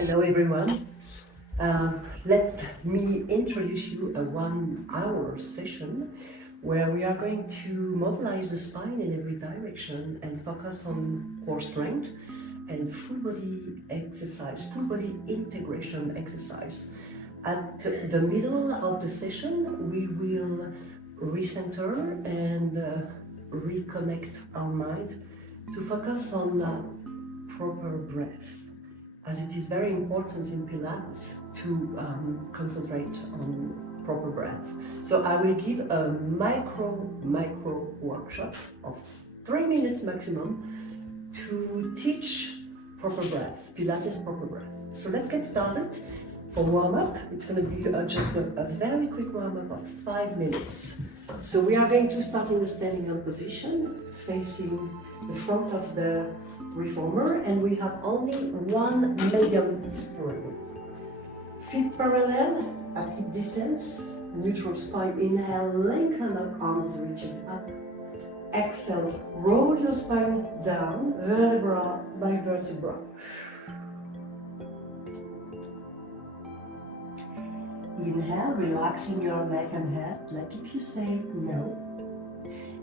Hello everyone. Let me introduce you a 1 hour session where we are going to mobilize the spine in every direction and focus on core strength and full body exercise, full body integration exercise. At the middle of the session, we will recenter and reconnect our mind to focus on proper breath, as it is very important in Pilates to concentrate on proper breath. So I will give a micro workshop of 3 minutes maximum to teach proper breath, Pilates proper breath. So let's get started. For warm-up, it's going to be just a very quick warm-up of 5 minutes. So we are going to start in the standing up position, facing the front of the reformer, and we have only one medium spring. Feet parallel at hip distance, neutral spine. Inhale, lengthen up, arms reaching up. Exhale, roll your spine down, vertebra by vertebra. Inhale, relaxing your neck and head, like if you say no.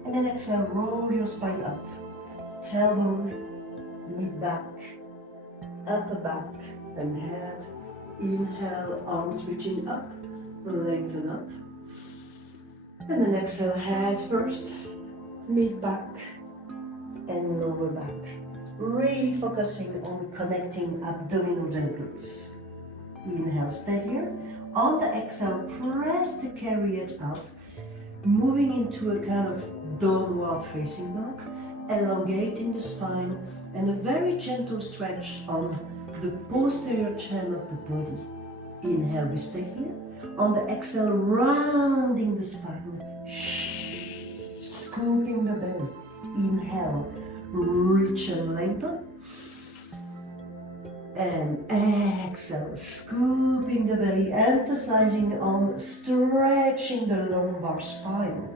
And then exhale, roll your spine up. Tailbone, mid back, upper back and head. Inhale, arms reaching up, lengthen up. And then exhale, head first, mid back and lower back. Really focusing on connecting abdominals and glutes. Inhale, stay here. On the exhale, press the carriage out, moving into a kind of downward facing dog, elongating the spine, and a very gentle stretch on the posterior chain of the body. Inhale, we stay here. On the exhale, rounding the spine, scooping the belly. Inhale, reach and lengthen. And exhale, scooping the belly, emphasizing on stretching the lumbar spine.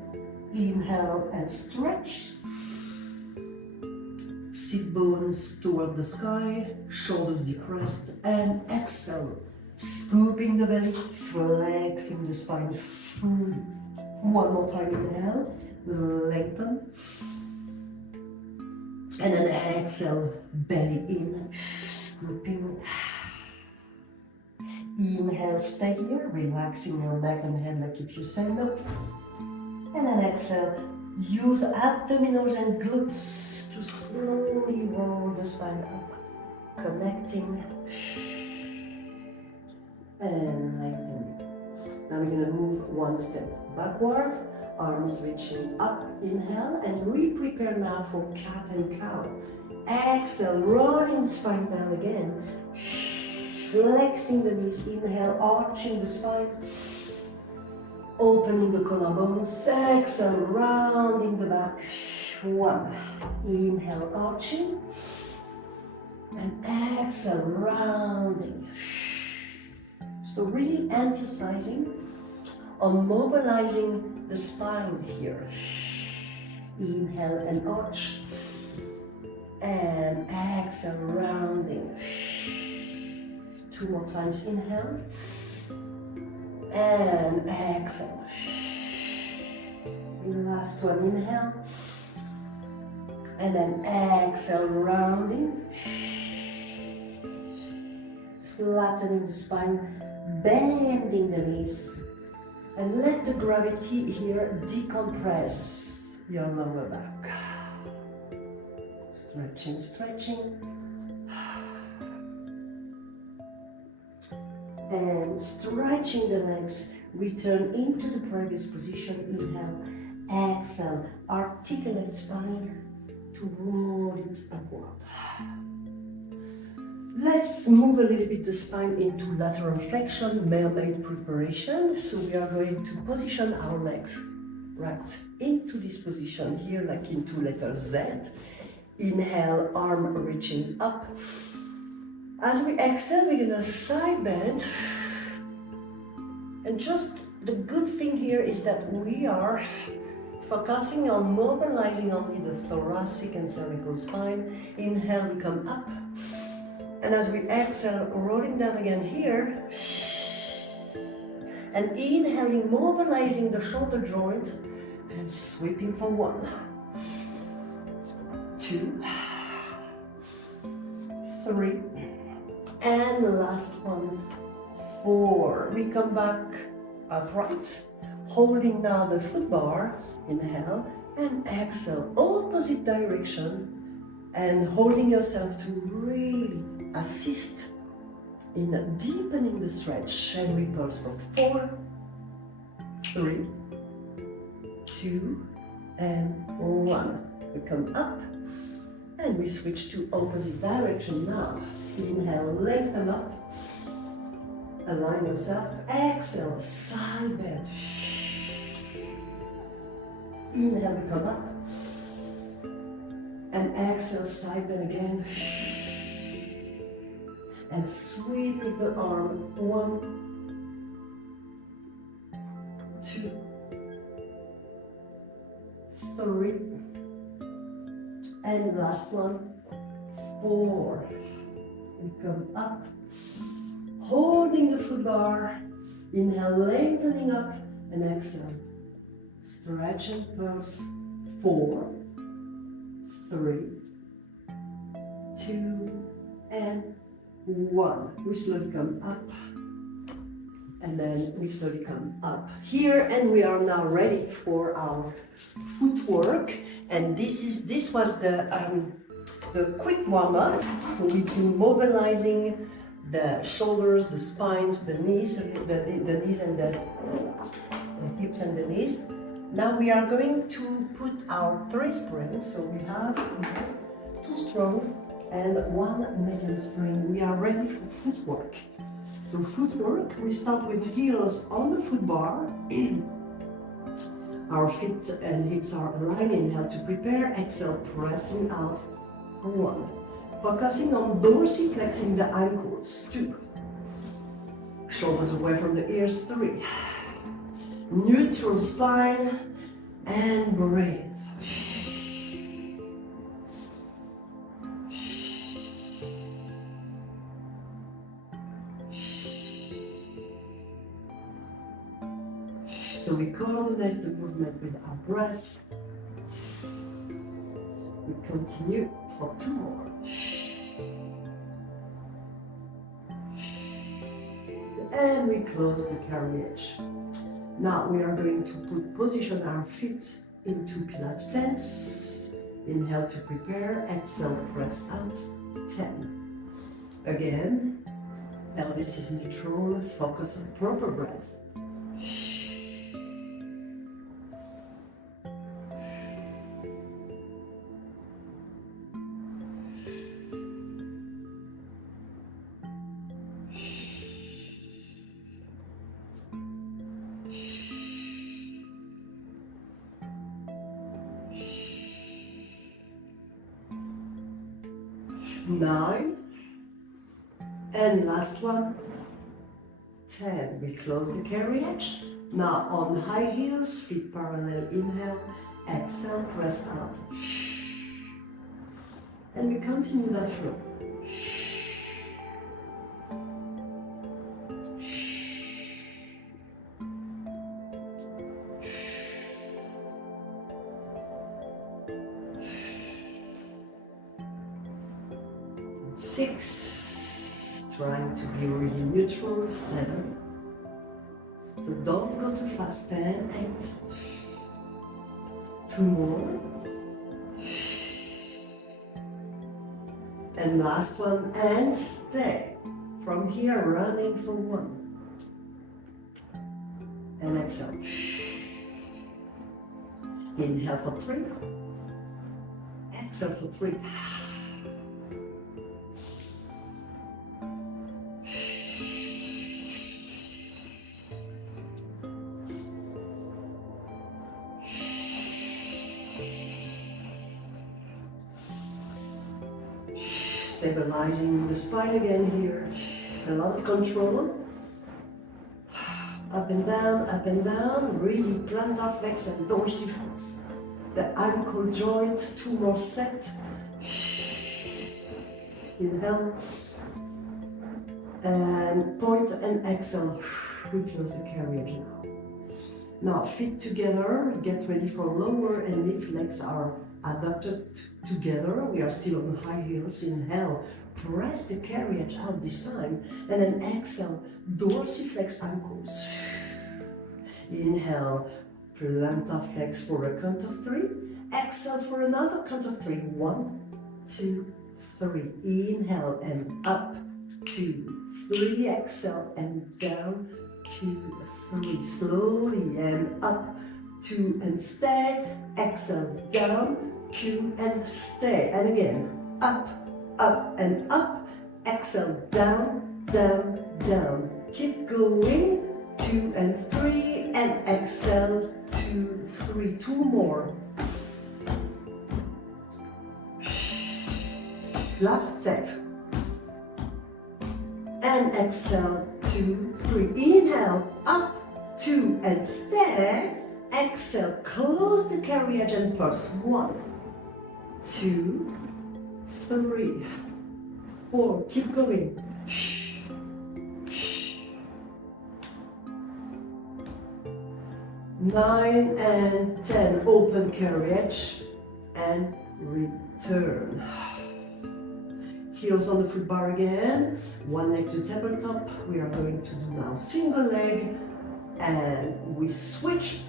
Inhale and stretch. Sit bones toward the sky, shoulders depressed, and exhale, scooping the belly, flexing the spine fully. One more time, inhale, lengthen. And then exhale, belly in, scooping. Inhale, stay here, relaxing your neck and head like if you say no. And then exhale, use abdominals and glutes to slowly roll the spine up, connecting and lengthening. Now we're going to move one step backward, arms reaching up, inhale, and re-prepare now for cat and cow. Exhale, rolling the spine down again, flexing the knees, inhale, arching the spine, opening the collarbones, exhale, rounding the back, one, inhale, arching, and exhale, rounding. So really emphasizing on mobilizing the spine here. Inhale and arch, and exhale, rounding. 2 more times, inhale, and exhale. Last one, inhale, and then exhale, rounding. Flattening the spine, bending the knees, and let the gravity here decompress your lower back. Stretching, stretching. And stretching the legs, return into the previous position. Inhale, exhale, articulate spine to roll it upward. Let's move a little bit the spine into lateral flexion, mermaid preparation. So we are going to position our legs right into this position here, like into letter Z. Inhale, arm reaching up. As we exhale, we're gonna side bend. And just the good thing here is that we are focusing on mobilizing only the thoracic and cervical spine. Inhale, we come up. And as we exhale, rolling down again here. And inhaling, mobilizing the shoulder joint and sweeping for 1, 2, 3, and last one, 4. We come back upright, holding now the foot bar, inhale, and exhale, opposite direction, and holding yourself to really assist in deepening the stretch. And we pulse for 4, 3, 2, and 1. We come up and we switch to opposite direction now. Inhale, lengthen up, align yourself, exhale, side bend. Inhale, we come up, and exhale, side bend again. And sweep with the arm, 1, 2, 3, and last one, 4. We come up, holding the foot bar, inhale, lengthening up, and exhale. Stretch and pulse, 4, 3, 2, and 1. We slowly come up, and then we slowly come up here, and we are now ready for our footwork. And this was the quick warm-up. So we do mobilizing the shoulders, the spines, the knees, the knees and the hips and the knees. Now we are going to put our 3 springs. So we have 2 strong and 1 medium spring. We are ready for footwork. So footwork, we start with heels on the foot bar. Our feet and hips are aligned. Inhale to prepare. Exhale, pressing out for 1. Focusing on dorsiflexing the ankles. 2. Shoulders away from the ears. 3. Neutral spine and breathe. So we coordinate the movement with our breath. We continue for 2 more. And we close the carriage. Now we are going to position our feet into Pilates stance. Inhale to prepare, exhale, press out, 10. Again, pelvis is neutral, focus on proper breath. Nine, and last one, 10. We close the carriage. Now on high heels, feet parallel, inhale, exhale, press out. And we continue that flow. Six, trying to be really neutral. 7. So don't go too fast. 10, 8. 2 more. And last one, and stay. From here, running for 1. And exhale. Inhale for 3. Exhale for 3. Stabilizing the spine again here. A lot of control. Up and down. Really plantar flex and dorsiflex. The ankle joint. 2 more sets. Inhale. And point and exhale. We close the carriage now. Now feet together, get ready for lower and mid legs are adapted together. We are still on high heels. Inhale, press the carriage out this time. And then exhale, dorsiflex ankles. Inhale, plantar flex for a count of 3. Exhale for another count of 3. 1, 2, 3. Inhale and up, 2, 3. Exhale and down, 2, 3. Slowly and up, 2 and stay. Exhale, down, 2 and stay. And again, up, up and up. Exhale, down, down, down. Keep going. 2 and 3 and exhale, 2, 3. 2 more. Last set. And exhale, 2, 3. Inhale, up, 2 and stay. Exhale, close the carriage and pulse. 1, 2, 3, 4. Keep going. 9 and 10, open carriage and return. Heels on the foot bar again, one leg to tabletop. We are going to do now single leg and we switch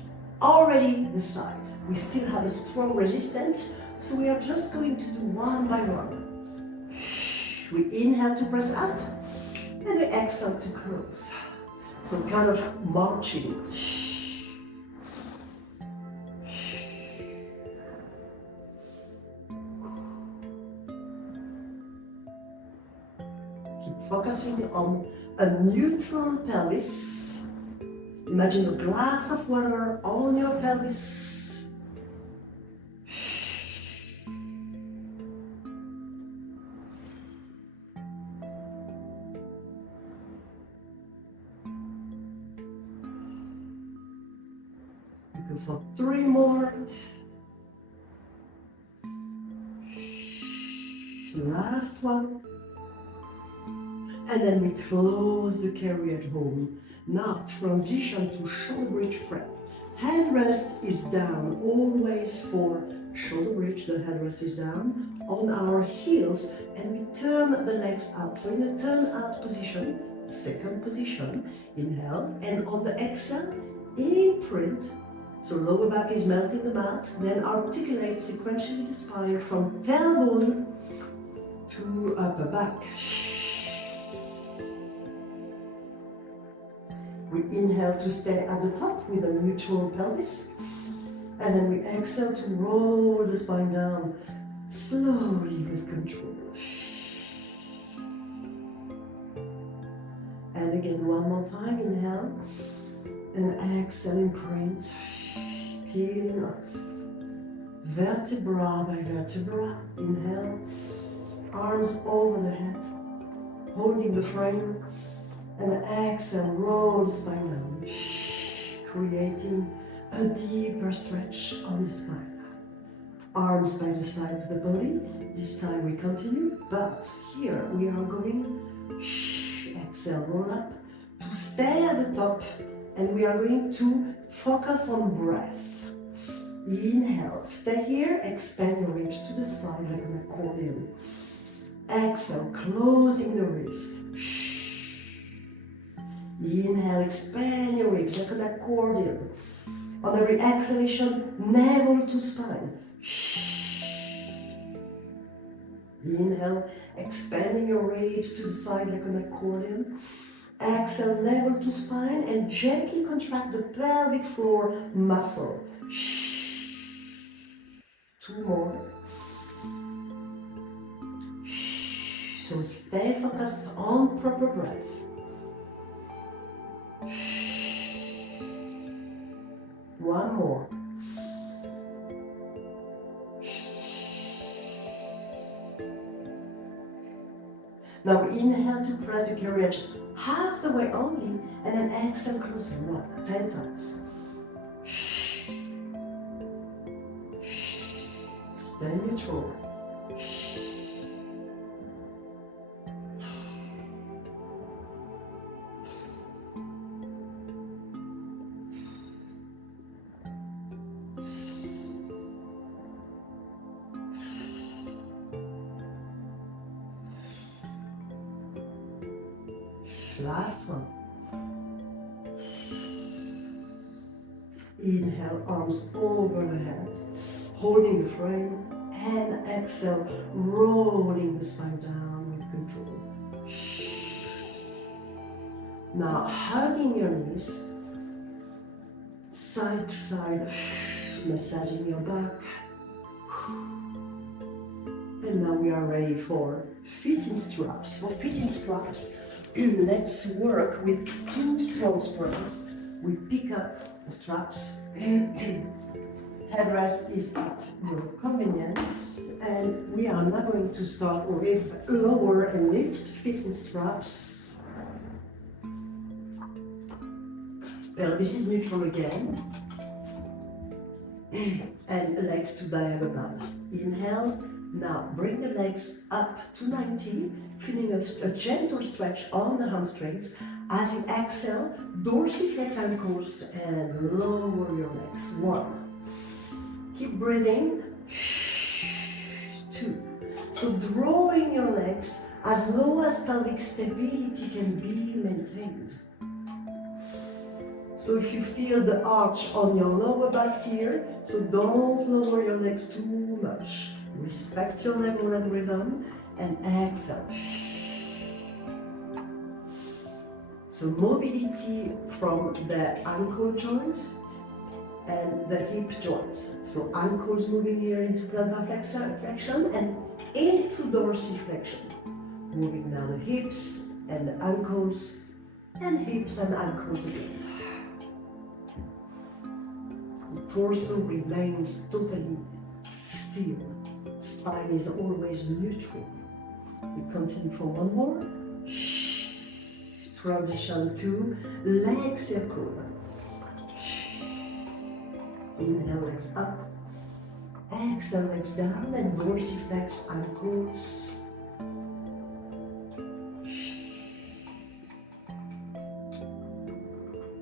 already the side. We still have a strong resistance, so we are just going to do one by one. We inhale to press out and we exhale to close. So kind of marching. Focusing on a neutral pelvis. Imagine a glass of water on your pelvis. You go for 3 more. Last one. And then we close the carriage home. Now transition to shoulder bridge frame. Headrest is down, always for shoulder bridge, the headrest is down on our heels and we turn the legs out. So in a turn out position, second position, inhale, and on the exhale, imprint. So lower back is melting the mat, then articulate sequentially the spine from tailbone to upper back. We inhale to stay at the top with a neutral pelvis. And then we exhale to roll the spine down slowly with control. And again, one more time, inhale. And exhale, imprint. Peeling off. Vertebra by vertebra. Inhale. Arms over the head. Holding the frame. And exhale, roll the spine down, creating a deeper stretch on the spine. Arms by the side of the body. This time we continue, but here we are going, exhale, roll up, to stay at the top, and we are going to focus on breath. Inhale, stay here, expand your ribs to the side like an accordion. Exhale, closing the ribs. Inhale, expand your ribs like an accordion. On every exhalation, navel to spine. Inhale, expanding your ribs to the side like an accordion. Exhale, navel to spine and gently contract the pelvic floor muscle. 2 more. So stay focused on proper breath. One more. Now inhale to press the carriage half the way only, and then exhale, close 10 times. Stay neutral. Last one. Inhale, arms over the head, holding the frame, and exhale, rolling the spine down with control. Now, hugging your knees, side to side, massaging your back. And now we are ready for feet in straps. For feet in straps, let's work with 2 strong springs. We pick up the straps. Headrest is at your convenience. And we are now going to start with lower and lift feet in straps. Pelvis is neutral again. And legs to diagonal. Inhale. Now bring the legs up to 90, feeling a gentle stretch on the hamstrings. As you exhale, dorsiflex ankles and lower your legs. 1. Keep breathing. 2. So drawing your legs as low as pelvic stability can be maintained. So if you feel the arch on your lower back here, so don't lower your legs too much. Respect your level and rhythm, and exhale. So mobility from the ankle joint and the hip joint. So ankles moving here into plantar flexion and into dorsiflexion. Moving now the hips and the ankles, and hips and ankles again. The torso remains totally still. Spine is always neutral. We continue for one more. Transition to leg circle. Inhale, legs up. Exhale, legs down, and dorsiflex ankles.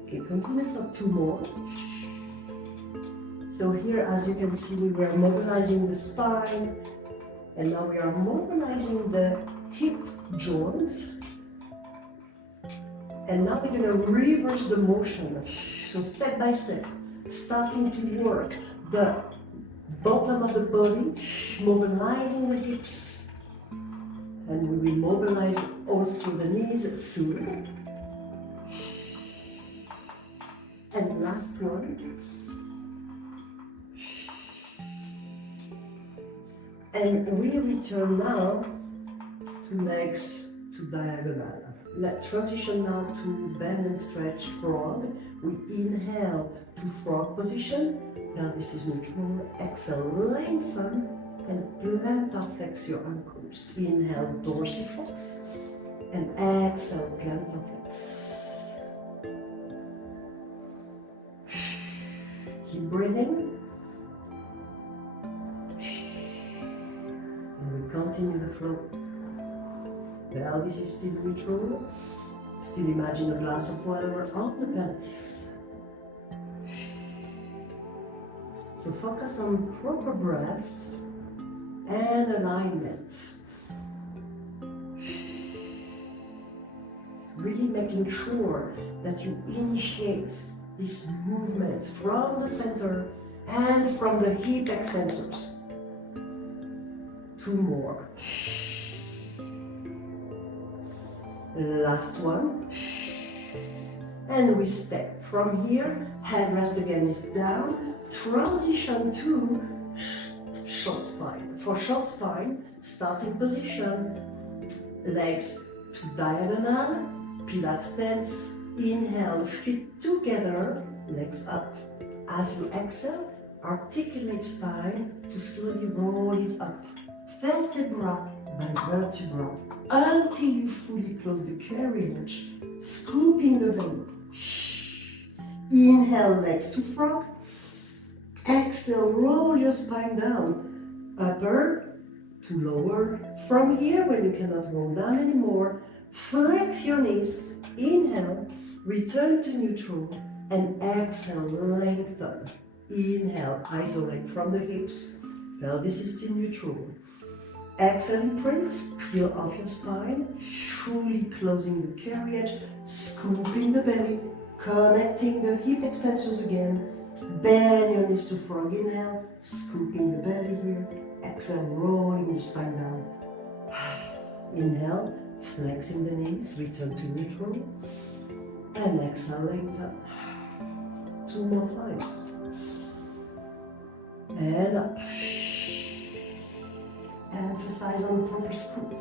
Okay, continue for 2 more. So here, as you can see, we were mobilizing the spine, and now we are mobilizing the hip joints. And now we're going to reverse the motion. So step by step, starting to work the bottom of the body, mobilizing the hips. And we will mobilize also the knees soon. And last one. And we return now to legs to diagonal. Let's transition now to bend and stretch frog. We inhale to frog position. Pelvis is neutral. Exhale, lengthen and plantar flex your ankles. Inhale, dorsiflex. And exhale, plantar flex. Keep breathing. Continue the flow. The pelvis is still neutral. Still imagine a glass of water on the pelvis. So focus on proper breath and alignment. Really making sure that you initiate this movement from the center and from the hip extensors. 2 more. Last one. And we step from here. Headrest again is down. Transition to short spine. For short spine, starting position. Legs to diagonal. Pilates stance. Inhale, feet together. Legs up. As you exhale, articulate spine to slowly roll it up. Vertebra by vertebra until you fully close the carriage, scooping the belly. Inhale, legs to frog. Exhale, roll your spine down. Upper to lower. From here, when you cannot roll down anymore, flex your knees. Inhale, return to neutral, and exhale, lengthen. Inhale, isolate from the hips. Pelvis is still neutral. Exhale, imprint, peel off your spine, fully closing the carriage, scooping the belly, connecting the hip extensors again, bend your knees to frog, inhale, scooping the belly here, exhale, rolling the spine down. Inhale, flexing the knees, return to neutral, and exhale, lengthen. 2 more times. And up. Emphasize on the proper scoop.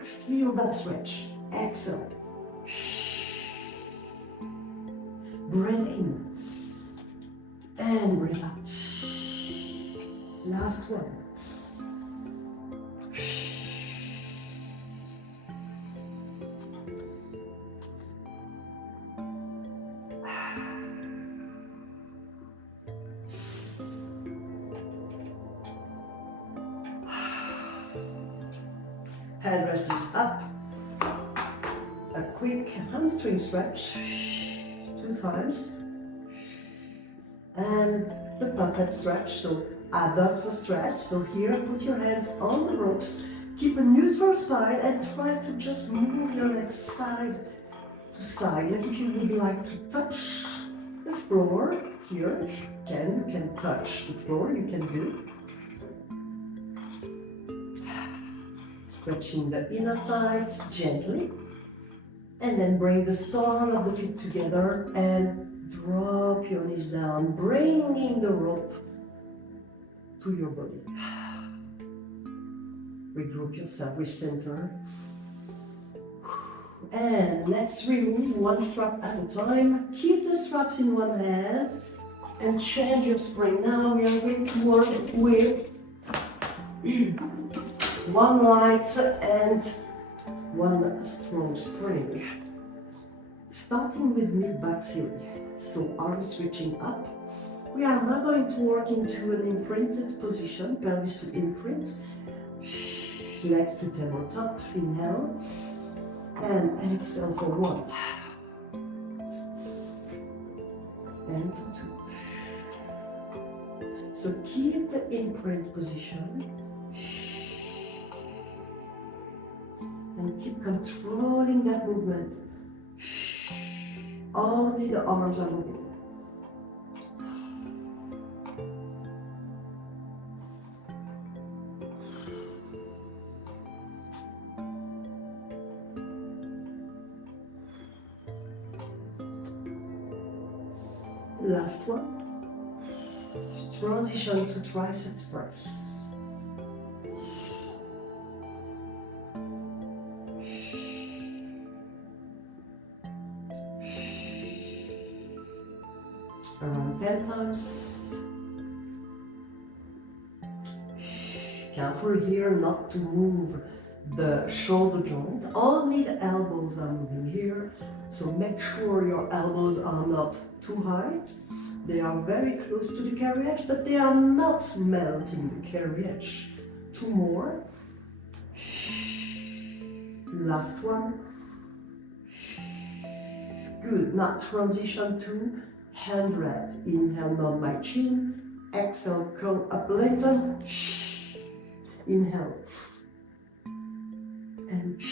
Feel that stretch. Exhale. Breathe in. And breathe out. Last one. Headrest is up. A quick hamstring stretch, 2 times. And the puppet stretch, so adductor stretch. So here, put your hands on the ropes, keep a neutral spine and try to just move your legs side to side. Like if you would like to touch the floor, here, you can touch the floor, you can do. Stretching the inner thighs gently, and then bring the sole of the feet together and drop your knees down, bringing the rope to your body. Regroup yourself, recenter. And let's remove one strap at a time. Keep the straps in one hand and change your spring. Now we are going to work with one light and one strong spring. Starting with mid-back ceiling. So arms reaching up. We are now going to work into an imprinted position, pelvis to imprint. Legs to tabletop, inhale. And exhale for 1. And for 2. So keep the imprint position. And keep controlling that movement. Only the arms are moving. Last one. Transition to triceps press. Around 10 times. Careful here not to move the shoulder joint. Only the elbows are moving here. So make sure your elbows are not too high. They are very close to the carriage, but they are not melting the carriage. 2 more. Last one. Good. Now transition to hand red. Inhale, nod my chin. Exhale, curl up, lengthen. Inhale. And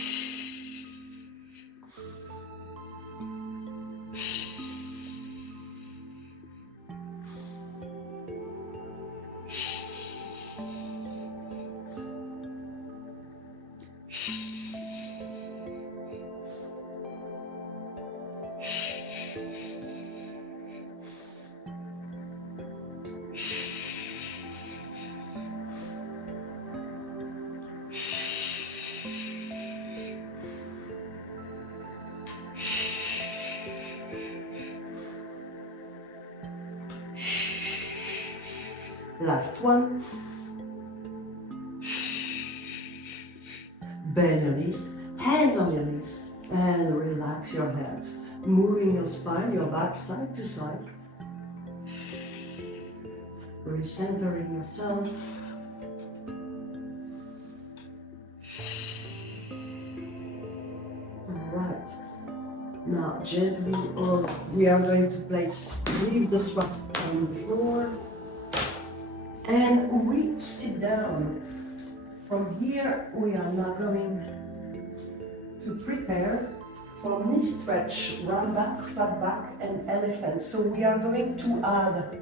last one. Bend your knees, hands on your knees, and relax your hands. Moving your spine, your back side to side. Recentering yourself. Alright. Now gently, we are going to leave the straps on the floor. And we sit down. From here, we are now going to prepare for knee stretch, round back, flat back, and elephant. So we are going to add,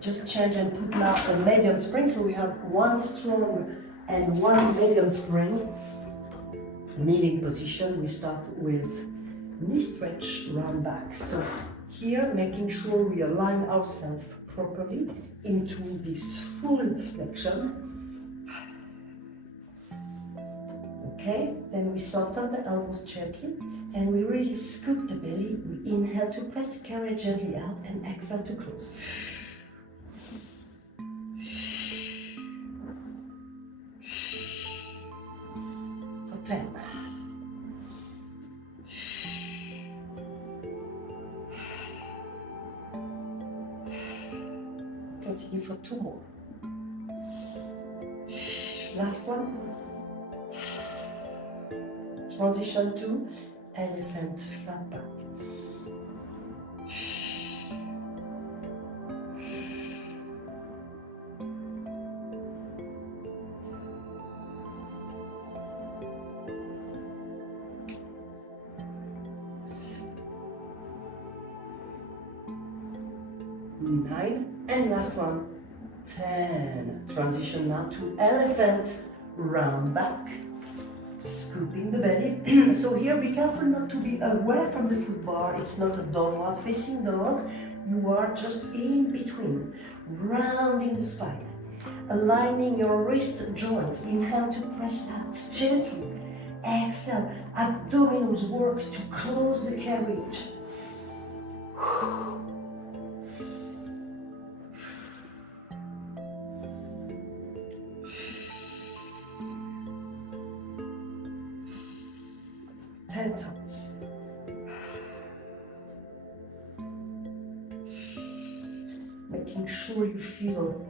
just change and put now a medium spring. So we have one strong and one medium spring. Kneeling position, we start with knee stretch, round back. So here, making sure we align ourselves properly into this full flexion. Okay, then we soften the elbows gently and we really scoop the belly. We inhale to press the carriage gently out and exhale to close. For 10. Continue for 2 more. Last one. Transition to elephant flat back. Nine, and last one, 10. Transition now to elephant round back. Scooping the belly. So here, be careful not to be away from the foot bar. It's not a downward facing dog. You are just in between, rounding the spine, aligning your wrist joint. Inhale to press out gently. Exhale, abdominals work to close the carriage. 10 times. Making sure you feel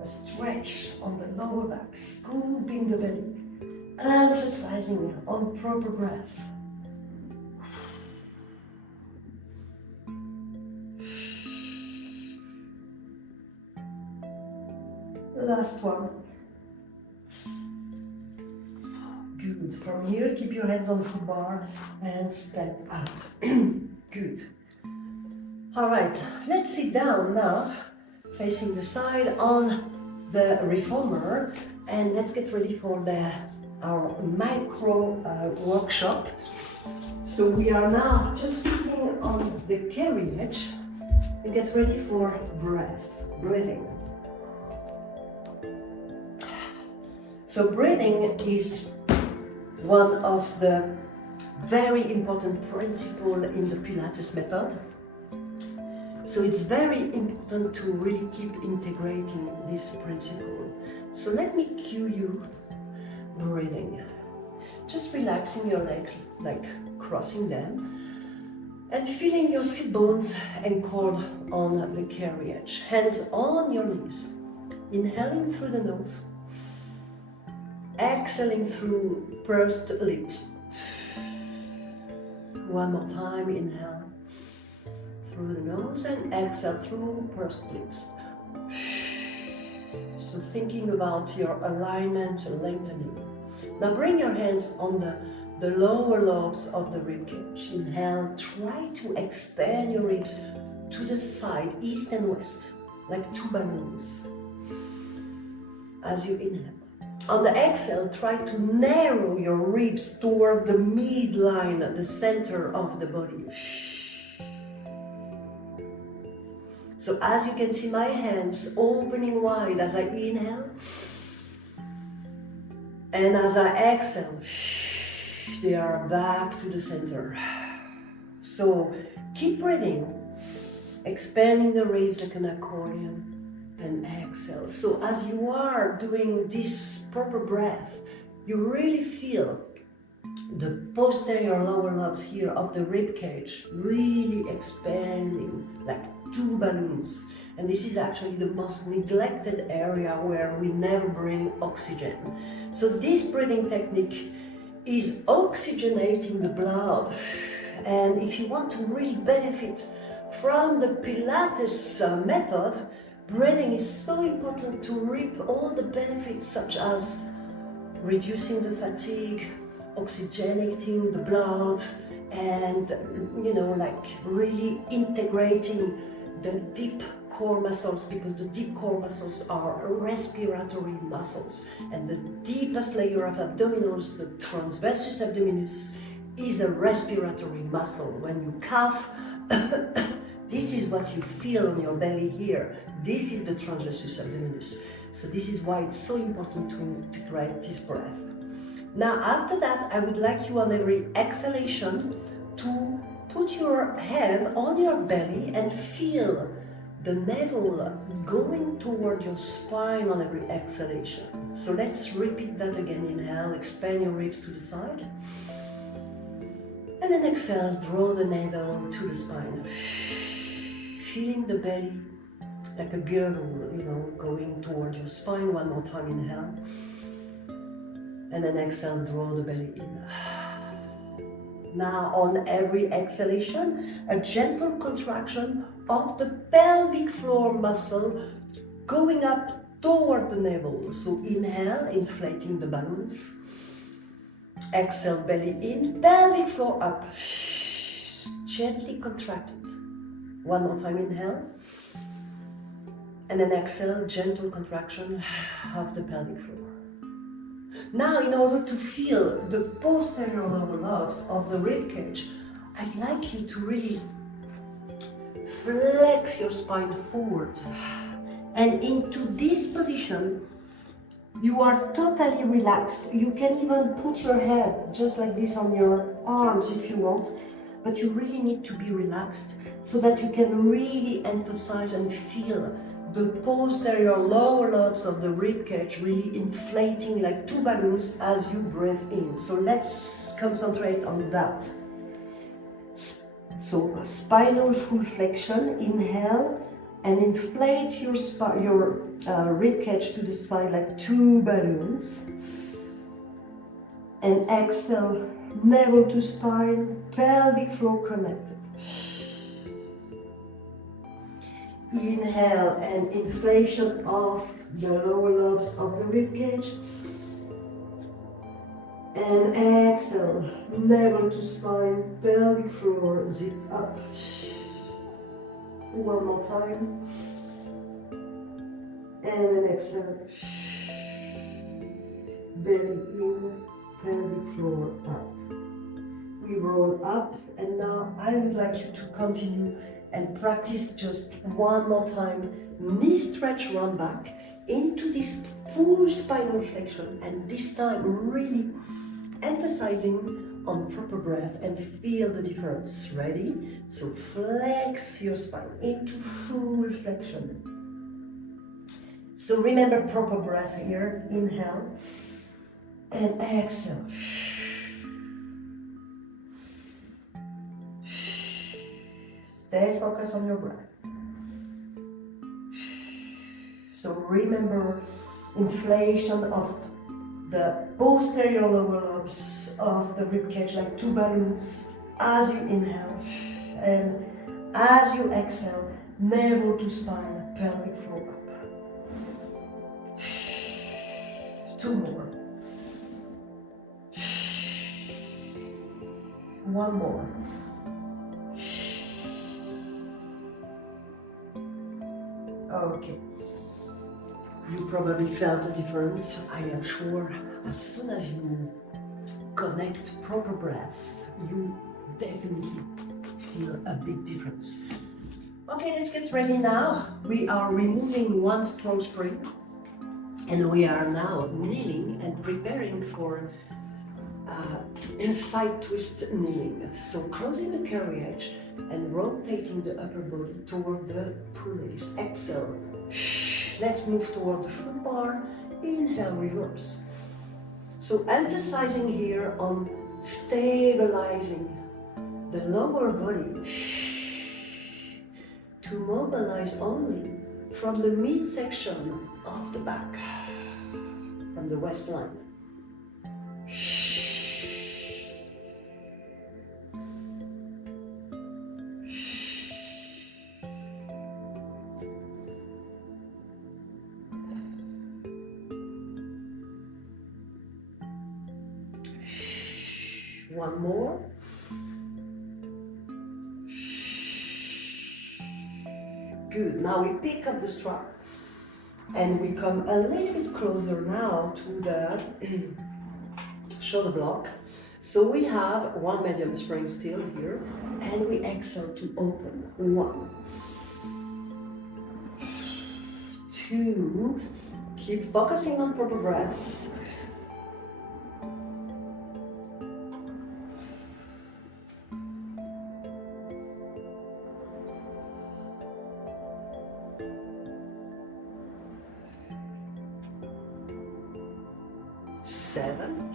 a stretch on the lower back, scooping the belly, emphasizing on proper breath. Last one. Good. From here, keep your hands on the foot bar and step out. Good. All right, let's sit down now, facing the side on the reformer, and let's get ready for our micro workshop. So we are now just sitting on the carriage and get ready for breathing. So breathing is one of the very important principles in the Pilates method. So it's very important to really keep integrating this principle. So let me cue you breathing. Just relaxing your legs, like crossing them, and feeling your sit bones anchored on the carriage. Hands on your knees. Inhaling through the nose. Exhaling through pursed lips. One more time, inhale through the nose and exhale through pursed lips. So thinking about your alignment, lengthening. Now bring your hands on the lower lobes of the rib cage. Inhale, try to expand your ribs to the side, east and west, like 2 balloons. As you inhale. On the exhale, try to narrow your ribs toward the midline, the center of the body. So as you can see, my hands opening wide as I inhale, and as I exhale, they are back to the center. So keep breathing, expanding the ribs like an accordion. And exhale. So as you are doing this proper breath, you really feel the posterior lower lobes here of the rib cage really expanding like 2 balloons. And this is actually the most neglected area where we never bring oxygen. So this breathing technique is oxygenating the blood. And if you want to really benefit from the Pilates method, breathing is so important to reap all the benefits such as reducing the fatigue, oxygenating the blood, and like really integrating the deep core muscles, because the deep core muscles are respiratory muscles, and the deepest layer of abdominals, the transversus abdominis, is a respiratory muscle. When you cough, this is what you feel on your belly here. This is the transversus abdominis. So this is why it's so important to integrate this breath. Now after that, I would like you on every exhalation to put your hand on your belly and feel the navel going toward your spine on every exhalation. So let's repeat that again. Inhale, expand your ribs to the side. And then exhale, draw the navel to the spine. Feeling the belly like a girdle, going toward your spine. One more time, inhale. And then exhale, draw the belly in. Now on every exhalation, a gentle contraction of the pelvic floor muscle going up toward the navel. So inhale, inflating the balloons. Exhale, belly in, pelvic floor up. Gently contracted. One more time, inhale. And then exhale, gentle contraction of the pelvic floor. Now, in order to feel the posterior lower lobes of the rib cage, I'd like you to really flex your spine forward. And into this position, you are totally relaxed. You can even put your head just like this on your arms if you want, but you really need to be relaxed so that you can really emphasize and feel the posterior lower lobes of the rib cage really inflating like two balloons as you breathe in. So let's concentrate on that. So spinal full flexion, inhale and inflate your rib cage to the side like two balloons. And exhale, navel to spine, pelvic floor connected. Inhale and inflation of the lower lobes of the rib cage. And exhale, navel to spine, pelvic floor, zip up. One more time. And then exhale. Belly in, pelvic floor up. We roll up, and now I would like you to continue and practice just one more time. Knee stretch, run back into this full spinal flexion, and this time really emphasizing on proper breath and feel the difference. Ready? So flex your spine into full flexion. So remember proper breath here. Inhale and exhale. Stay focused on your breath. So remember inflation of the posterior lower lobes of the rib cage like two balloons as you inhale, and as you exhale, navel to spine, pelvic floor up. Two more. One more. Okay. You probably felt a difference, I am sure. As soon as you connect proper breath, you definitely feel a big difference. Okay, let's get ready now. We are removing one strong string, and we are now kneeling and preparing for side twist kneeling. So closing the carriage and rotating the upper body toward the pulleys. Exhale. Let's move toward the foot bar. Inhale, reverse. So emphasizing here on stabilizing the lower body to mobilize only from the midsection of the back, from the waistline. One more. Good. Now we pick up the strap and we come a little bit closer now to the shoulder block. So we have one medium spring still here, and we exhale to open. 1, 2, keep focusing on proper breath. 7,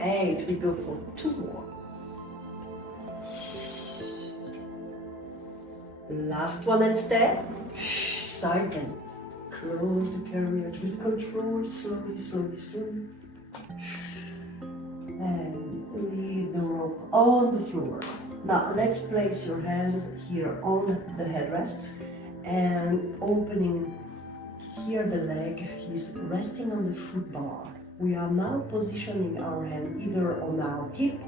8, we go for 2 more. Last one and step. Side bend. Close the carriage with control, slowly, slowly, slowly. And leave the rope on the floor. Now let's place your hands here on the headrest and opening here the leg is resting on the foot bar. We are now positioning our hand either on our hip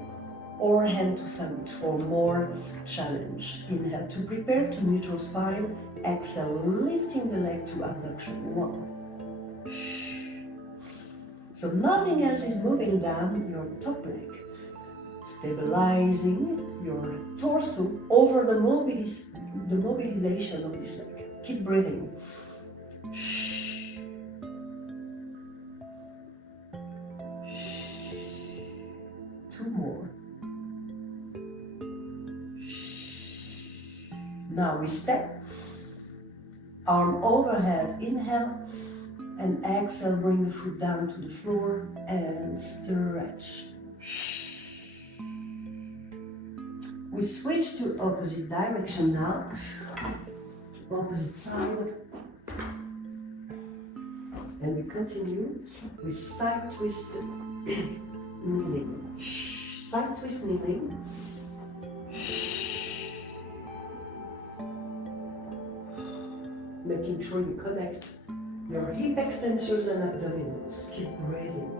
or hand to summit for more challenge. Inhale to prepare to neutral spine. Exhale, lifting the leg to abduction. 1. So nothing else is moving down your top leg. Stabilizing your torso over the mobilization of this leg. Keep breathing. 2 more. Now we step. Arm overhead, inhale, and exhale, bring the foot down to the floor and stretch. We switch to opposite direction now. Opposite side. And we continue with side twist kneeling. Side twist kneeling. Making sure you connect your hip extensors and abdominals. Keep breathing.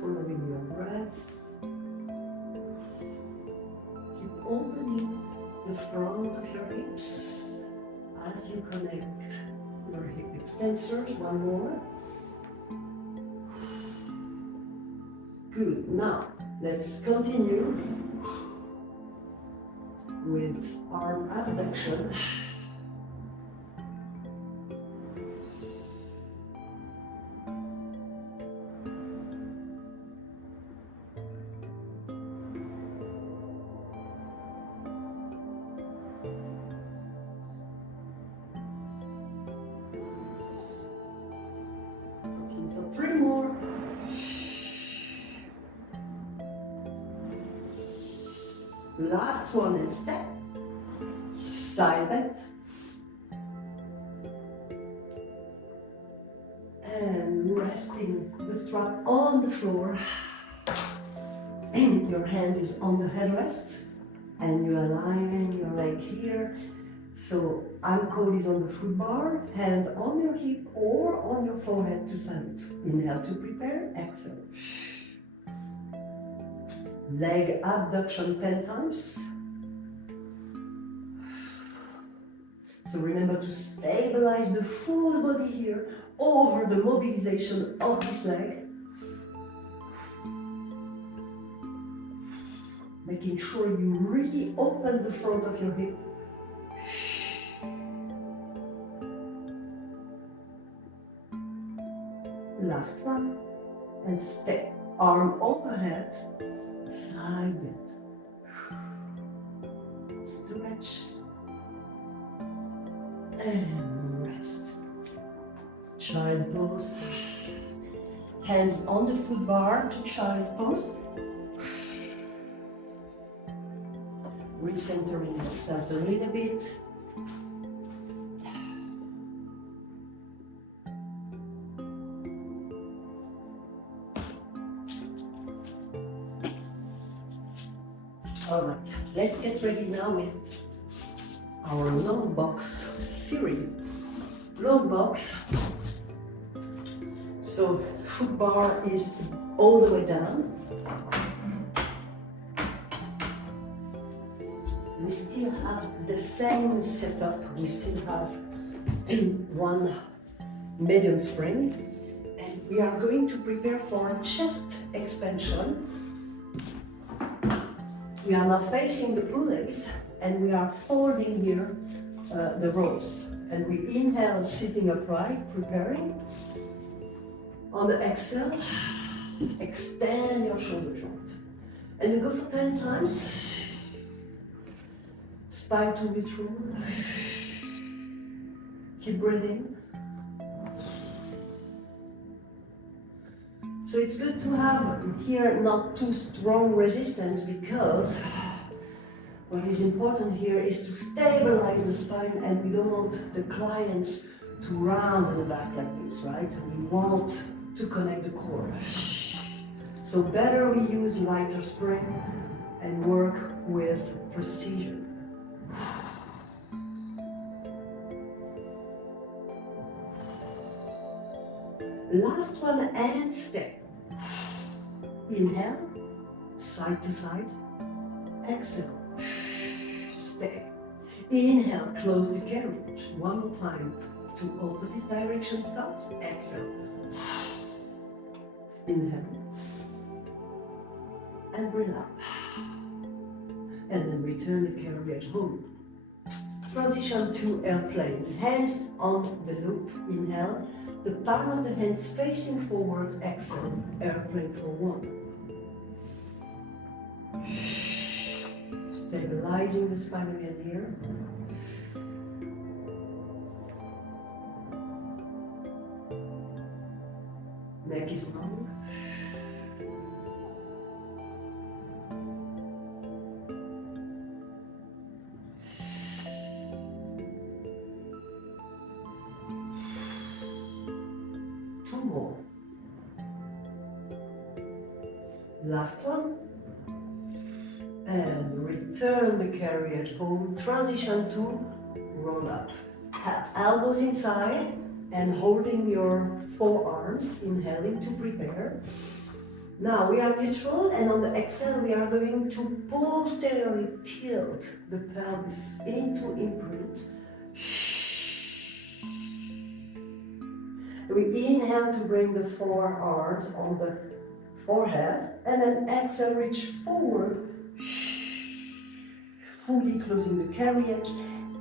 Following your breath. Keep opening the front of your hips as you connect your hip extensors. 1 more. Good. Now, let's continue with arm abduction. Looking for 3 more. Last one and step. Side bend. And resting the strap on the floor. Your hand is on the headrest and you align your leg here. So ankle is on the foot bar, hand on your hip or on your forehead to summit. Inhale to prepare, exhale. Leg abduction 10 times. So remember to stabilize the full body here over the mobilization of this leg. Making sure you really open the front of your hip. Last one. And step. Arm overhead. Side bend. Stretch. And rest. Child pose. Hands on the foot bar to child pose. Recentering yourself a little bit. All right, let's get ready now with our long box series. Long box. So foot bar is all the way down. We still have the same setup. We still have one medium spring, and we are going to prepare for a chest expansion. We are now facing the pull-legs, and we are folding here the ropes. And we inhale, sitting upright, preparing. On the exhale, extend your shoulder joint. And we go for 10 times. Spine to lateral. Keep breathing. So it's good to have here not too strong resistance, because what is important here is to stabilize the spine, and we don't want the clients to round the back like this, right? We want to connect the core. So better we use lighter spring and work with precision. Last one, and step. Inhale, side to side. Exhale, stay. Inhale, close the carriage. One more time to opposite direction, start. Exhale. Inhale. And breathe out. And then return the carriage home. Transition to airplane. Hands on the loop. Inhale. The palm of the hands facing forward. Exhale. Airplane for 1. Stabilizing the spine again here. Neck is long. Two more. Last one. And return the carriage home. Transition to roll up. Elbows inside and holding your forearms, inhaling to prepare. Now we are neutral, and on the exhale we are going to posteriorly tilt the pelvis into imprint. We inhale to bring the forearms on the forehead, and then exhale, reach forward, fully closing the carriage.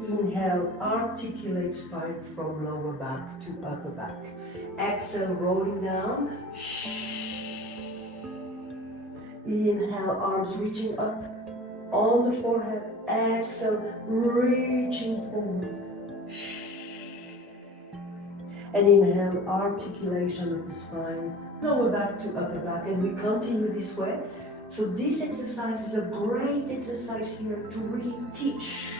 Inhale, articulate spine from lower back to upper back. Exhale, rolling down. Inhale, arms reaching up on the forehead. Exhale, reaching forward. And inhale, articulation of the spine, lower back to upper back. And we continue this way. So this exercise is a great exercise here to really teach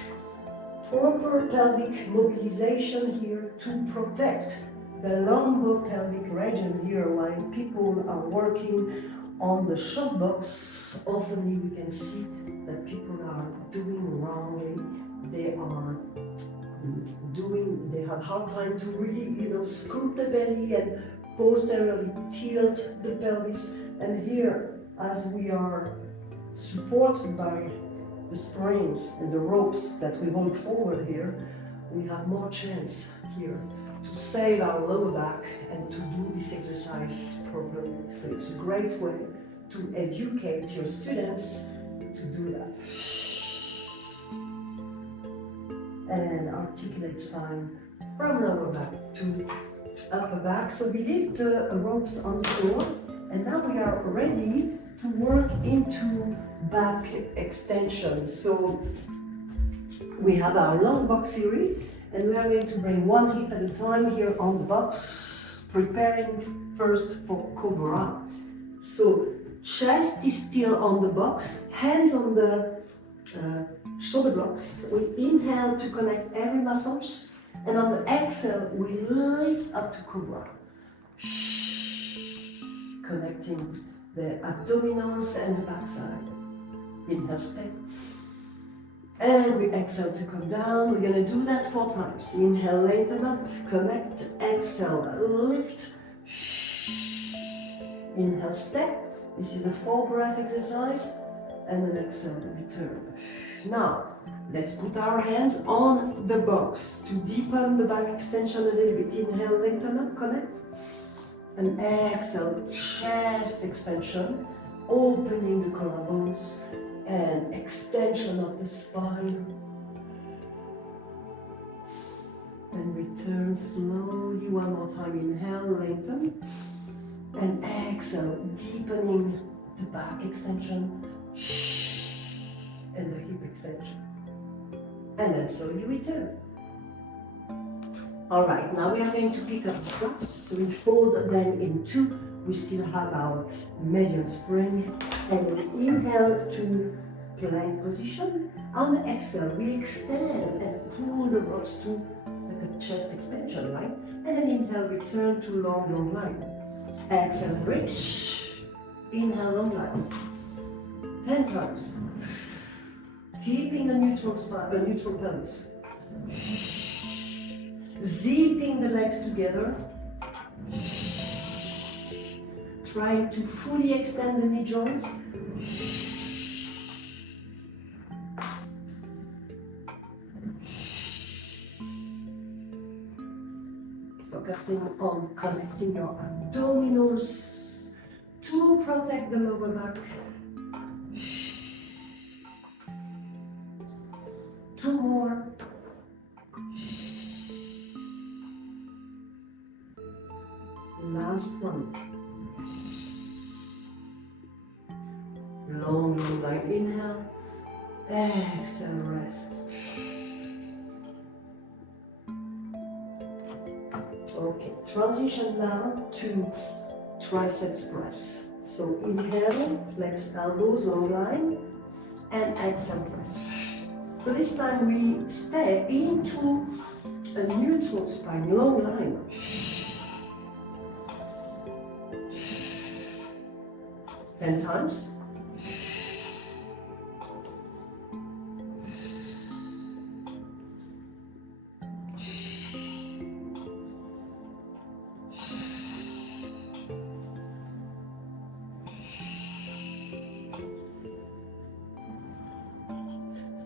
proper pelvic mobilization here to protect the lumbopelvic region here while people are working on the short box. Often we can see that people are doing wrongly. They have hard time to really, scoop the belly and posteriorly tilt the pelvis. And here, as we are supported by the springs and the ropes that we hold forward here, we have more chance here to save our lower back and to do this exercise properly. So it's a great way to educate your students to do that. And articulate spine from lower back to upper back. So we leave the ropes on the floor, and now we are ready to work into back extension. So we have our long box series, and we are going to bring one hip at a time here on the box, preparing first for Cobra. So chest is still on the box, hands on the shoulder blocks. We inhale to connect every muscles, and on the exhale we lift up to Cobra, connecting the abdominals and the backside. Inhale, stay. And we exhale to come down. We're gonna do that 4 times. Inhale, lengthen up, connect, exhale, lift. Inhale, stay. This is a 4 breath exercise. And then exhale, return. Now, let's put our hands on the box to deepen the back extension a little bit. Inhale, lengthen up, connect. And exhale, chest extension, opening the collarbones and extension of the spine. And return slowly one more time. Inhale, lengthen. And exhale, deepening the back extension and the hip extension. And then slowly return. All right, now we are going to pick up the traps. We fold them in 2. We still have our medium spring. And we inhale to plank position. On the exhale, we extend and pull the ropes to like a chest expansion, right? And then inhale, return to long, long line. Exhale, bridge. Inhale, long line. 10 times. Keeping a neutral spine, a neutral pelvis. Zipping the legs together. Trying to fully extend the knee joint. Focusing on connecting your abdominals to protect the lower back. 2 more. Last one. Long, long line. Inhale. Exhale, rest. Okay, transition now to triceps press. So inhale, flex elbows, long line, and exhale, press. So this time we stay into a neutral spine, long line. Ten times.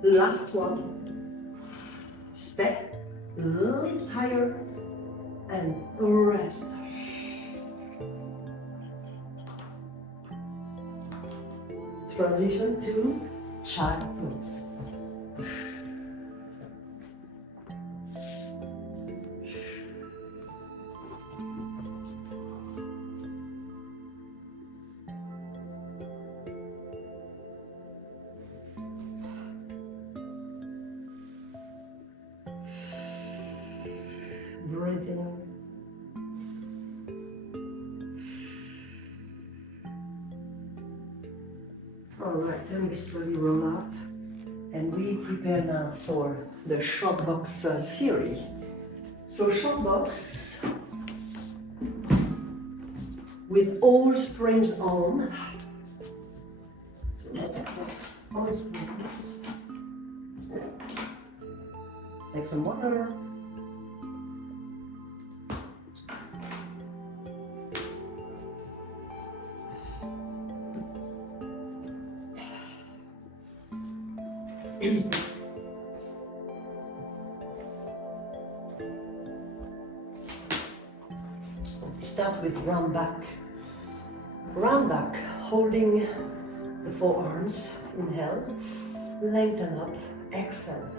Last one. Step, lift higher, and rest. Transition to child pose. Breathing. All right, then we slowly roll up and we prepare now for the short box series. So short box with all springs on. So let's press all springs. Take some water. Start with round back. Round back, holding the forearms. Inhale, lengthen up, exhale.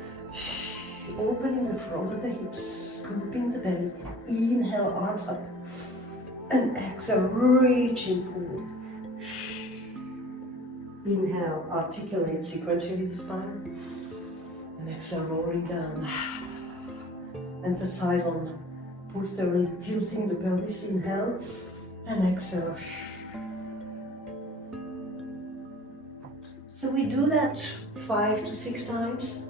Opening the front of the hips, scooping the belly. Inhale, arms up. And exhale, reaching forward. Inhale, articulate sequentially the spine. And exhale, rolling down. Emphasize on posteriorly tilting the pelvis. Inhale and exhale. So we do that 5 to 6 times.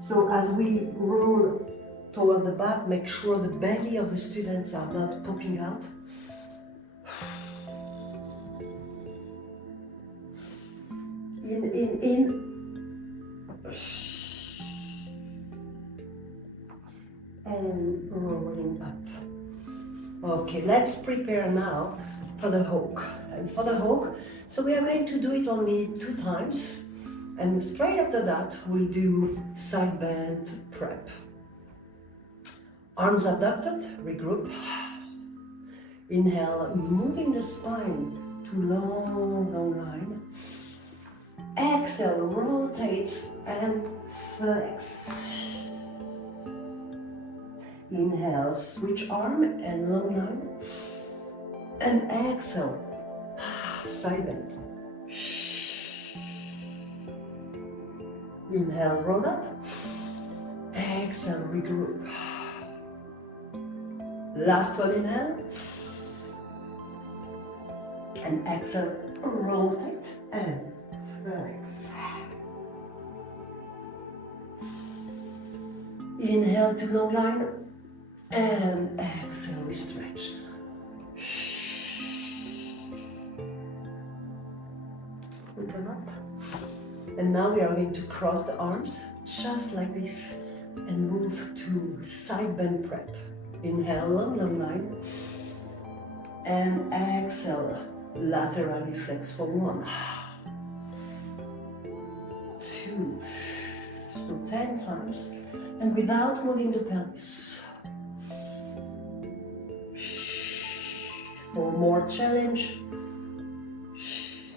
So as we roll toward the back, make sure the belly of the students are not popping out. In. And rolling up. Okay, let's prepare now for the hawk. And for the hawk, so we are going to do it only 2 times. And straight after that, we'll do side bend prep. Arms abducted, regroup. Inhale, moving the spine to long, long line. Exhale, rotate and flex. Inhale, switch arm and long line. And exhale, side bend. Inhale, roll up. Exhale, regroup. Last one, inhale. And exhale, rotate and flex. Inhale to long line. And exhale, we stretch. We come up. And now we are going to cross the arms, just like this, and move to side bend prep. Inhale, long, long line. And exhale, laterally flex for 1, 2, so 10 times. And without moving the pelvis. For more challenge,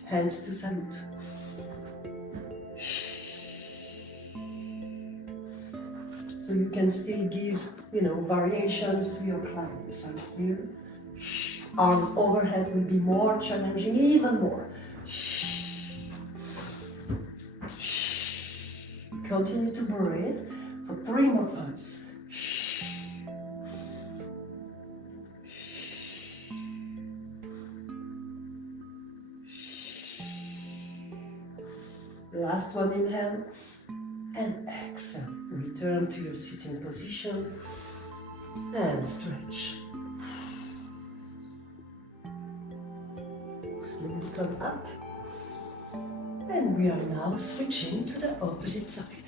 hands to salute. So you can still give, variations to your clients. And here, arms overhead will be more challenging, even more. Continue to breathe for 3 more times. Last one, inhale and exhale. Return to your sitting position and stretch. Slowly come up. And we are now switching to the opposite side.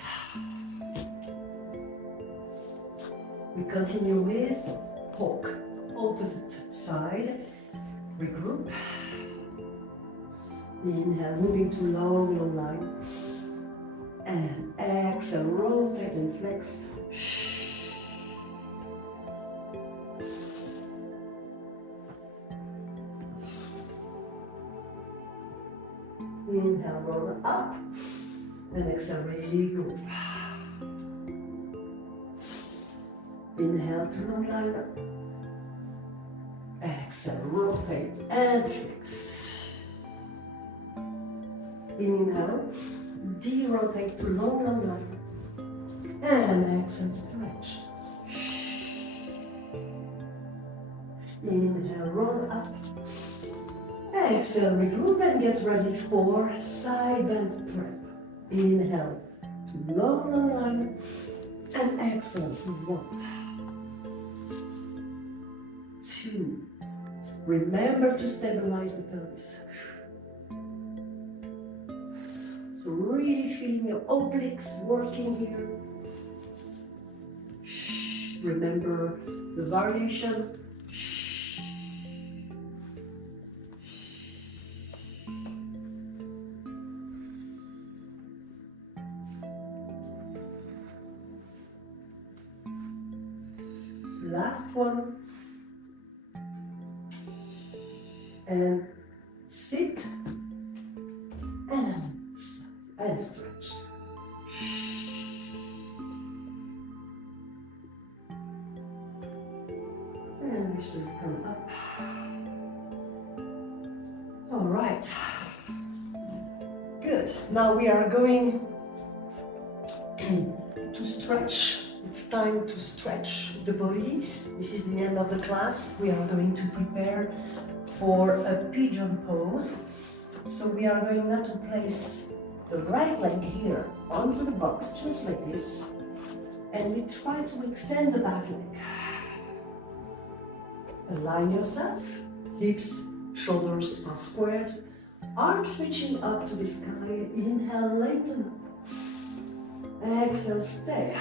We continue with hawk, opposite side. Regroup. Inhale, moving to long, long line. And exhale, rotate and flex. Inhale, roll up. And exhale, regroup. Inhale to long line up. Exhale, rotate and flex. Inhale, de-rotate to long, long line. And exhale, stretch. Inhale, roll up. Exhale, regroup and get ready for side bend prep. Inhale to long, long line. And exhale to 1, 2. Remember to stabilize the pelvis. So really feeling your obliques working here. Remember the variation. Last one. And sit and stretch. And we should come up. All right. Good. Now we are going to stretch. It's time to stretch the body. This is the end of the class. We are going to prepare for a pigeon pose. So we are going now to place the right leg here onto the box, just like this. And we try to extend the back leg. Align yourself, hips, shoulders are squared, arms reaching up to the sky. Inhale, lengthen. Exhale, stay.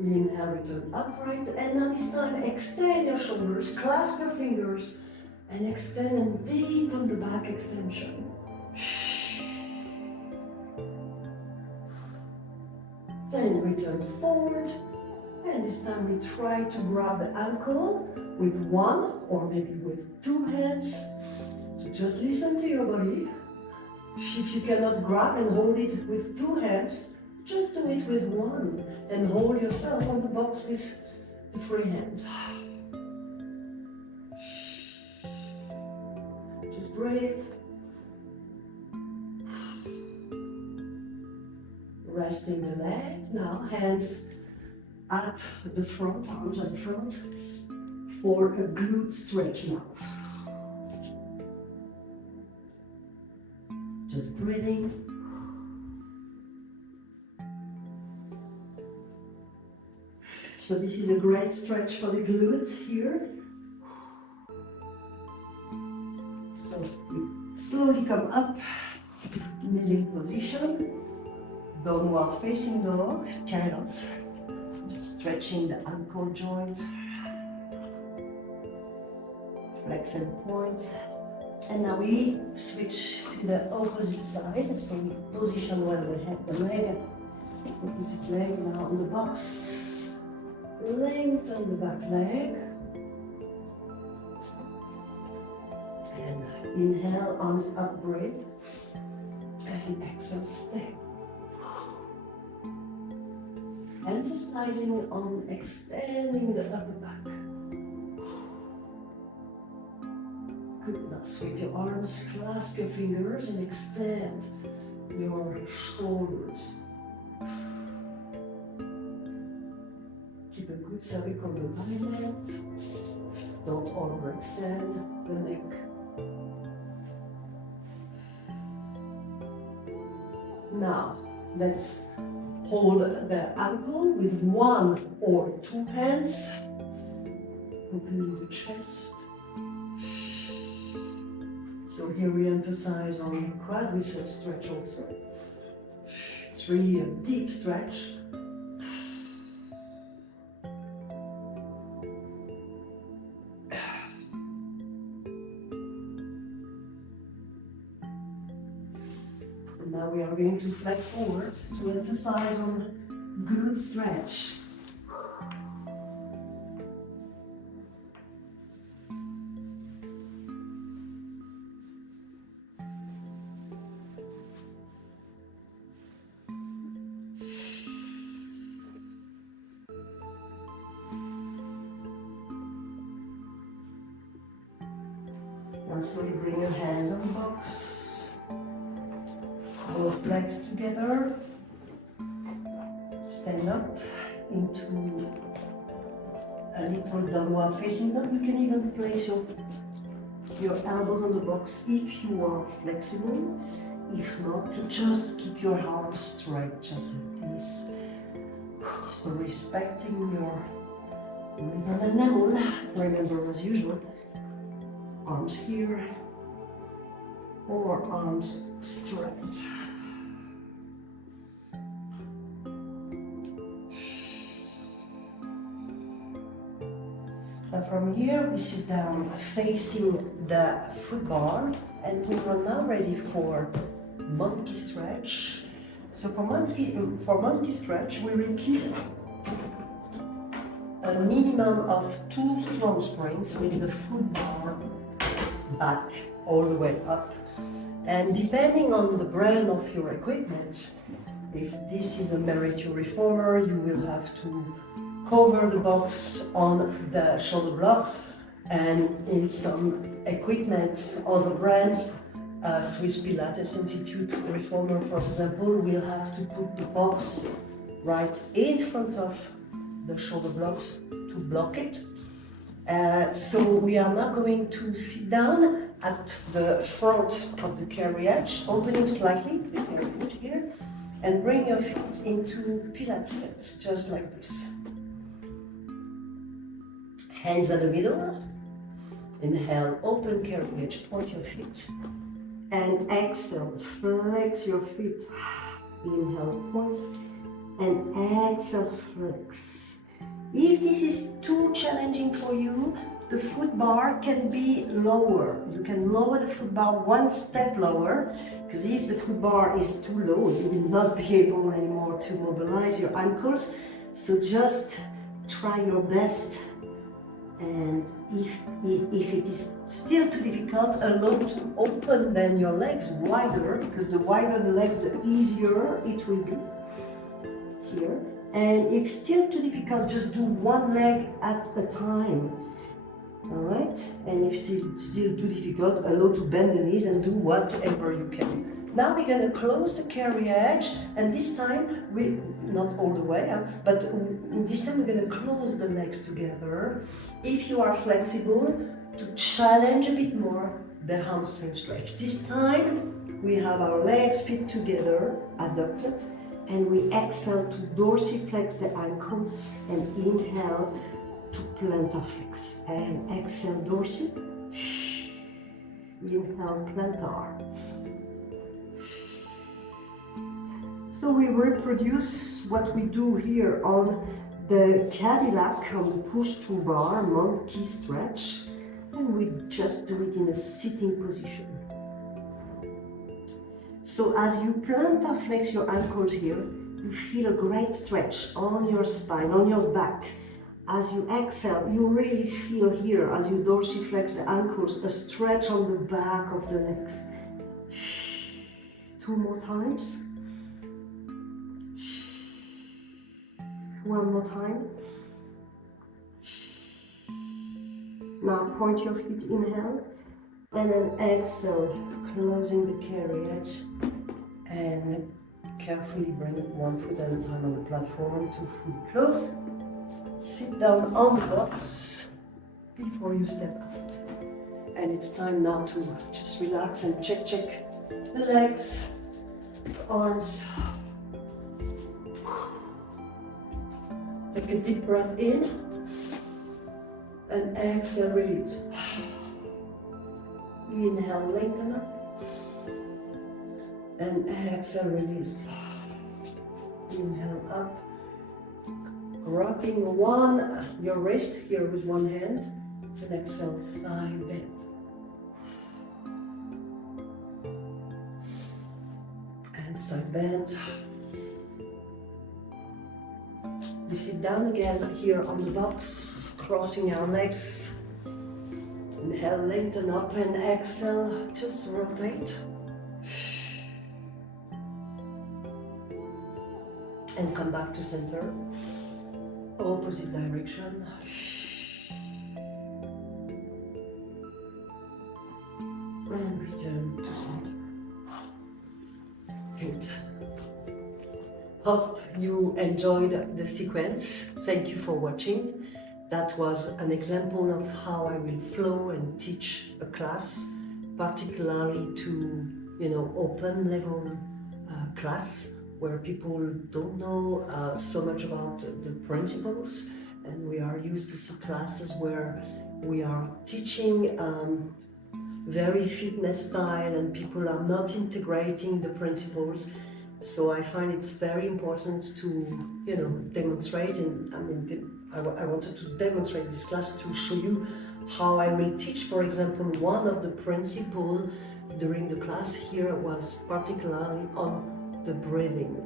Inhale, return upright, and now this time extend your shoulders, clasp your fingers, and extend and deepen the back extension. Then return forward, and this time we try to grab the ankle with one or maybe with two hands. So just listen to your body. If you cannot grab and hold it with two hands, just do it with one and hold yourself on the box with the free hand. Just breathe. Resting the leg. Now hands at the front, arms at the front for a glute stretch now. Just breathing. So this is a great stretch for the glutes here. So we slowly come up, kneeling position, downward facing dog, kind of just stretching the ankle joint, flex and point. And now we switch to the opposite side, so we position well the leg, opposite leg now on the box. Lengthen the back leg. And inhale, arms up, breathe. And exhale, stay. Emphasizing on extending the upper back. Good. Now sweep your arms, clasp your fingers, and extend your shoulders. Keep a good cervical alignment. Don't overextend the neck. Now, let's hold the ankle with one or two hands. Opening the chest. So here we emphasize on quadricep stretch also. It's really a deep stretch. Now we are going to flex forward to emphasize on glute stretch. Now slowly bring your hands on the box. Both legs together, stand up into a little downward facing dog. You can even place your elbows on the box if you are flexible. If not, just keep your arms straight, just like this. So respecting your rhythm and level. Remember, as usual, arms here or arms straight. From here we sit down facing the foot bar, and we are now ready for monkey stretch. So for monkey stretch we will keep a minimum of 2 strong springs with the foot bar back all the way up. And depending on the brand of your equipment, if this is a Meritu reformer, you will have to cover the box on the shoulder blocks, and in some equipment, other brands, Swiss Pilates Institute reformer, for example, will have to put the box right in front of the shoulder blocks to block it. So we are now going to sit down at the front of the carriage, opening slightly the carriage here, and bring your feet into Pilates stance, just like this. Hands at the middle. Inhale, open carriage, point your feet. And exhale, flex your feet. Inhale, point. And exhale, flex. If this is too challenging for you, the foot bar can be lower. You can lower the foot bar one step lower, because if the foot bar is too low, you will not be able anymore to mobilize your ankles. So just try your best. And if it is still too difficult, allow to open then your legs wider, because the wider the legs, the easier it will be. Here. And if still too difficult, just do one leg at a time. Alright? And if still too difficult, allow to bend the knees and do whatever you can. Now we're going to close the carriage, and this time, not all the way, but this time we're going to close the legs together. If you are flexible, to challenge a bit more the hamstring stretch. This time we have our legs feet together, adducted, and we exhale to dorsiflex the ankles and inhale to plantar flex. And exhale dorsi, inhale plantar. So we reproduce what we do here on the Cadillac, on the push-through bar, monkey stretch, and we just do it in a sitting position. So as you plantar flex your ankles here, you feel a great stretch on your spine, on your back. As you exhale, you really feel here, as you dorsiflex the ankles, a stretch on the back of the legs. 2 more times. 1 more time. Now point your feet, inhale, and then exhale, closing the carriage, and carefully bring one foot at a time on the platform, 2 foot close. Sit down on the box before you step out. And it's time now to just relax and check the legs, the arms. Take a deep breath in and exhale, release. Inhale, lengthen up, and exhale, release. Inhale up, grabbing your wrist here with one hand, and exhale, side bend. And side bend. We sit down again here on the box, crossing our legs. Inhale, lengthen up, and exhale, just rotate. And come back to center. Opposite direction. And return to center. Good. Hope you enjoyed the sequence. Thank you for watching. That was an example of how I will flow and teach a class, particularly to, open level class where people don't know so much about the principles, and we are used to some classes where we are teaching very fitness style and people are not integrating the principles. So I find it's very important to, demonstrate, and I wanted to demonstrate this class to show you how I will teach. For example, one of the principles during the class here was particularly on the breathing,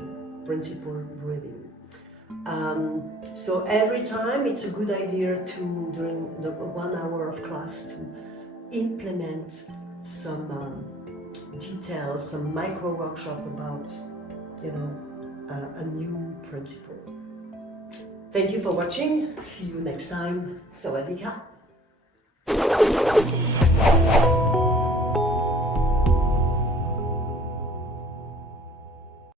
principle breathing. So every time it's a good idea to, during the 1 hour of class, to implement some details, some micro workshop about a new principle. Thank you for watching. See you next time. Sawadee ka.